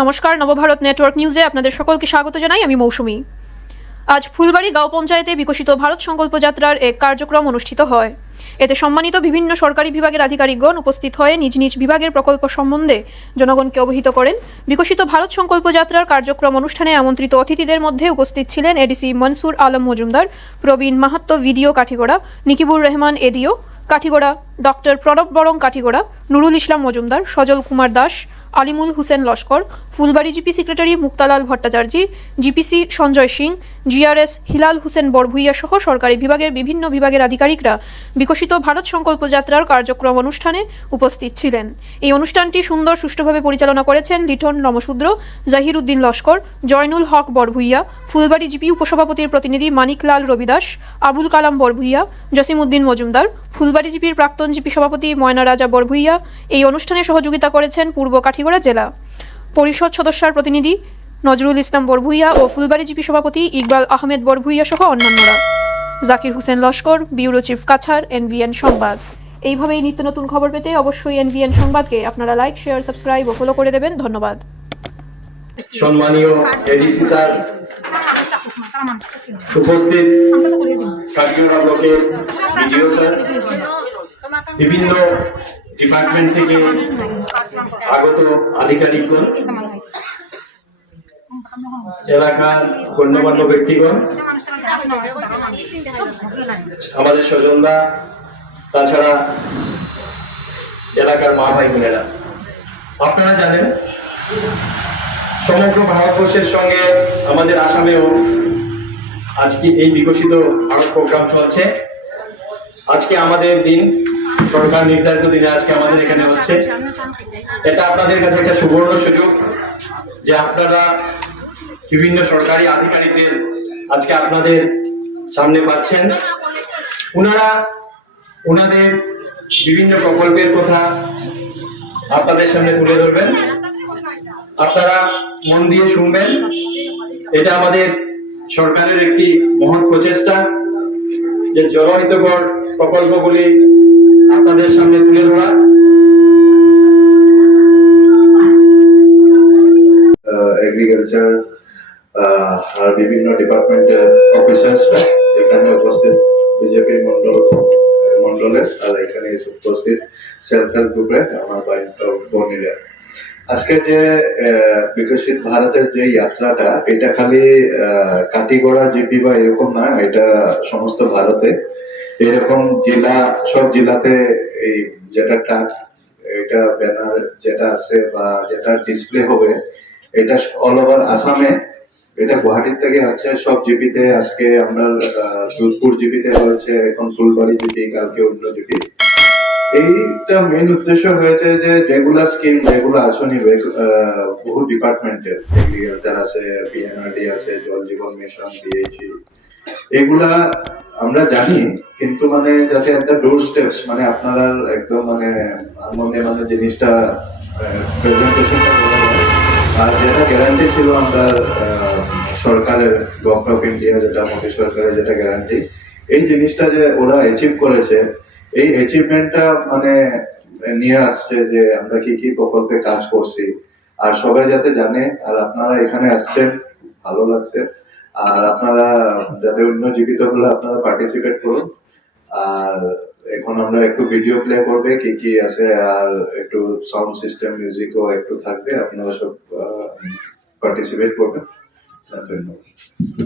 নমস্কার, নবভারত নেটওয়ার্ক নিউজে আপনাদের সকলকে স্বাগত জানাই, আমি মৌসুমী। আজ ফুলবাড়ি গাঁও পঞ্চায়েতে বিকশিত ভারত সংকল্প যাত্রার এক কার্যক্রম অনুষ্ঠিত হয়। এতে সম্মানিত বিভিন্ন সরকারি বিভাগের আধিকারিকগণ উপস্থিত হয়ে নিজ নিজ বিভাগের প্রকল্প সম্বন্ধে জনগণকে অবহিত করেন। বিকশিত ভারত সংকল্প যাত্রার কার্যক্রম অনুষ্ঠানে আমন্ত্রিত অতিথিদের মধ্যে উপস্থিত ছিলেন ADC Mansur Alam Majumdar, Prabin Mahatma BDO Kathigora, Nikibur Rahman ADO Kathigora. Doctor Pranab Barong Kathigora, Nurul Islam Majumdar, Sajal Kumar Das, Alimul Hussain Laskar, Phulbari GP secretary Muktalal Bhattacharya, GPC Sanjay Singh, GRS Hilal Hossain Barbhuiya সহ সরকারি বিভাগের বিভিন্ন বিভাগের আধিকারিকরা বিকশিত ভারত সংকল্প যাত্রার কার্যক্রম অনুষ্ঠানে উপস্থিত ছিলেন। এই অনুষ্ঠানটি সুন্দর সুষ্ঠুভাবে পরিচালনা করেছেন লিটন নমশূদ্র জাহির উদ্দিন লস্কর, জয়নুল হক বরভুইয়া, ফুলবাড়ি জিপি উপসভাপতির প্রতিনিধি মানিকলাল রবিদাস, আবুল কালাম বরভুইয়া জসিম উদ্দিন মজুমদার, ফুলবাড়ি জিপির প্রাক্তন জিপি সভাপতি ময়না রাজা বরভুইয়া এই অনুষ্ঠানে সহযোগিতা করেছেন পূর্ব কাঠিগড়া জেলা পরিষদ সদস্যার প্রতিনিধি নজরুল ইসলাম বরভুইয়া ও ফুলবাড়ি জিপি সভাপতি ইকবাল আহমেদ বরভুইয়া সহ অন্যান্যরা। Zakir Hossain Laskar bureau chief Cachar NVN Sangbad. এইভাবেই নিত্য নতুন খবর পেতে অবশ্যই এনভিএন সংবাদকে আপনারা লাইক শেয়ার সাবস্ক্রাইব ও ফলো করে দেবেন। ধন্যবাদ। সম্মানীয় এডিসি স্যার উপস্থিত কাকিনাড়া ব্লকের বিডিও স্যার বিভিন্ন ডিপার্টমেন্ট থেকে আগত আধিকারিকগণ এলাকার গণ্যমান্য ব্যক্তিগণ, আমাদের স্বজনরা, তাছাড়া এলাকার মা ভাই বোনেরা। আপনারা জানেন, সমগ্র ভারতবর্ষের সঙ্গে আমাদের আসামেও আজকে এই বিকশিত ভারত প্রোগ্রাম চলছে। আজকে আমাদের দিন সরকার নির্ধারিত দিনে আজকে আমাদের এখানে হচ্ছে। এটা আপনাদের কাছে একটা সুবর্ণ সুযোগ যে আপনারা বিভিন্ন সরকারি আধিকারিকদের আজকে আপনাদের সামনে পাচ্ছেন। ওনারা ওনাদের বিভিন্ন প্রকল্পের কথা আপনাদের সামনে তুলে ধরবেন। আপনারা মন দিয়ে শুনবেন। এটা আমাদের সরকারের একটি মহৎ প্রচেষ্টা যে জলহিতকর প্রকল্পগুলি আপনাদের সামনে তুলে ধরা। এগ্রিকালচার আর বিভিন্ন ডিপার্টমেন্টের অফিসার্সরা এখানে উপস্থিত। বিজেপি মন্ডল, মন্ডলের আর এখানে উপস্থিত সেলফ হেল্প গ্রুপের আমার বোনেরা আজকে যে বিকশিত ভারতের যে যাত্রাটা, এটা খালি কাটিগড়া জিপি বা এরকম না, এটা সমস্ত ভারতে এরকম জেলা, সব জেলাতে এই যেটা ট্রাক, এটা ব্যানার যেটা আছে বা যেটা ডিসপ্লে হবে, এটা অল ওভার আসামে, এটা গুয়াহাটির থেকে হচ্ছে সব জিপিতে আজকে আপনার যোধপুর জিপিতে হয়েছে, এখন ফুলবাড়ি জিপি, কালকে অন্য জিপি। এইটা মেন উদ্দেশ্য হয়েছে যে যেগুলা স্কিম যেগুলো আসনি বহু ডিপার্টমেন্টের এগ্রিকালচার আছে পিএনআরডি আছে, জল জীবন মিশন ডিএইচি এগুলা আমরা জানি, কিন্তু মানে যাতে একটা ডোর স্টেপস মানে আপনারা একদম মানে মনে মানে জিনিসটা প্রেজেন্টেশনটা আর যেটা গ্যারান্টি ছিল আমরা সরকারের গভর্নমেন্ট অফ ইন্ডিয়া যেটা, মোদী সরকারের যেটা গ্যারান্টি এই জিনিসটা যে ওরা অ্যাচিভ করেছে, এই অ্যাচিভমেন্টটা মানে নিয়ে আসছে যে আমরা কি কি প্রকল্পে কাজ করছি। আর সবাই যাতে জানে, আর আপনারা এখানে আসছেন, ভালো লাগছে। আর আপনারা যাতে অন্য জীবিত হলে আপনারা পার্টিসিপেট করুন। আর এখন আমরা একটু ভিডিও প্লে করবে, কি কি আছে, আর একটু সাউন্ড সিস্টেম মিউজিকও একটু থাকবে, আপনারা সব পার্টিসিপেট করবেন। ধন্যবাদ।